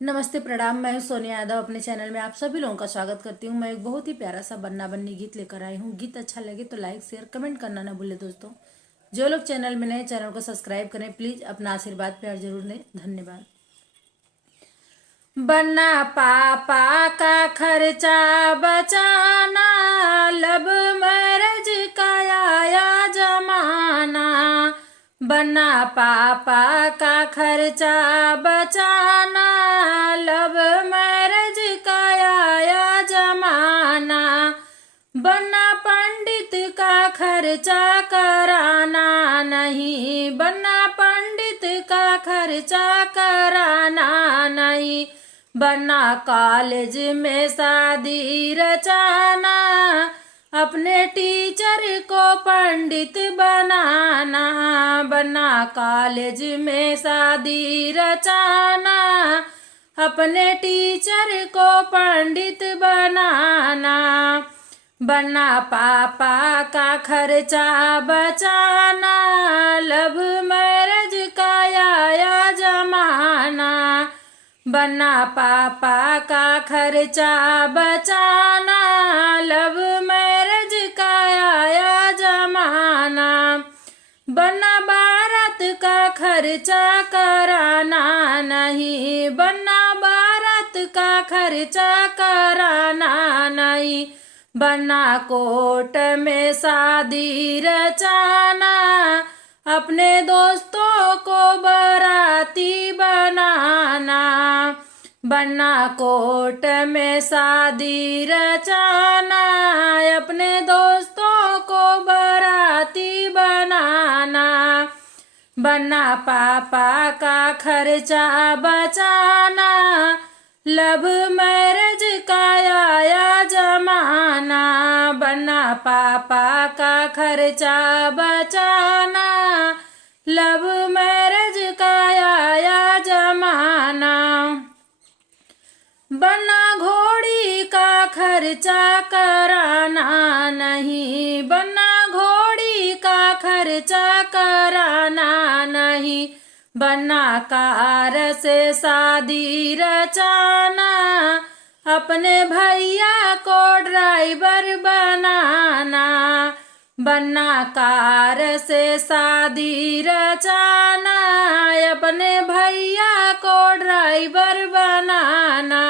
नमस्ते प्रणाम। मैं हूं सोनिया यादव। अपने चैनल में आप सभी लोगों का स्वागत करती हूं। मैं एक बहुत ही प्यारा सा बन्ना बन्नी गीत लेकर आई हूं। गीत अच्छा लगे तो लाइक शेयर कमेंट करना ना भूले दोस्तों। जो लोग चैनल में नए, चैनल को सब्सक्राइब करें। प्लीज अपना आशीर्वाद प्यार जरूर दें। धन्यवाद। बन्ना पापा का खर्चा बचाना, लब मैरिज का आया जमाना। बन्ना पापा का खर्चा बचाना, लब मैरिज का आया जमाना। बन्ना पंडित का खर्चा कराना नहीं, बन्ना पंडित का खर्चा कराना नहीं। बन्ना कॉलेज में शादी रचाना, अपने टीचर को पंडित बनाना। बन्ना कॉलेज में शादी रचाना, अपने टीचर को पंडित बनाना। बन्ना पापा का खर्चा बचाना, लव मैरिज का आया जमाना। बन्ना पापा का खर्चा बचाना, लव मैरिज का आया जमाना। बन्ना बारात का खर्चा कराना नहीं, बन्ना बारात का खर्चा कराना नहीं। बन्ना कोर्ट में शादी रचाना, अपने दोस्तों को बाराती बनाना। बन्ना कोर्ट में शादी रचाना, अपने दोस्तों को बाराती बनाना। बन्ना पापा का खर्चा बचाना, लव मैरिज का आया जमाना। बन्ना पापा का खर्चा बचाना, लव मैरिज का आया जमाना। बन्ना घोड़ी का खर्चा कराना नहीं, बन्ना घोड़ी का खर्चा कराना नहीं। बन्ना कार से शादी रचाना, अपने भैया को ड्राइवर बनाना। बन्ना कार से शादी रचाना, अपने भैया को ड्राइवर बनाना।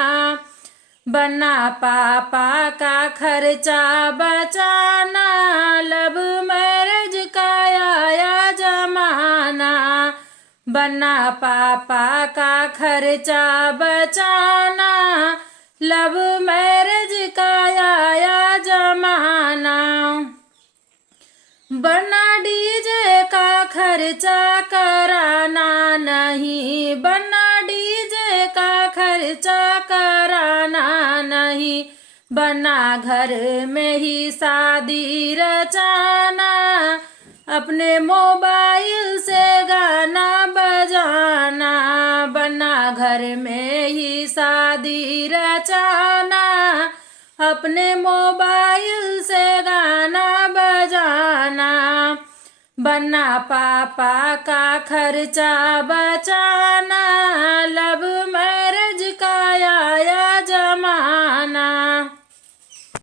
बन्ना पापा का खर्चा बचाना, लव मैरिज का आया जमाना। बन्ना पापा का खर्चा बचाना, लव मैरिज का आया जमाना। बन्ना डीजे का खर्चा कराना नहीं, बन्ना डीजे का खर्चा कराना नहीं। बन्ना घर में ही शादी रचाना, अपने मोबाइल से गाना बजाना। बन्ना घर में ही शादी रचाना, अपने मोबाइल से गाना बजाना। बन्ना पापा का खर्चा बचाना, लव मैरिज का आया जमाना।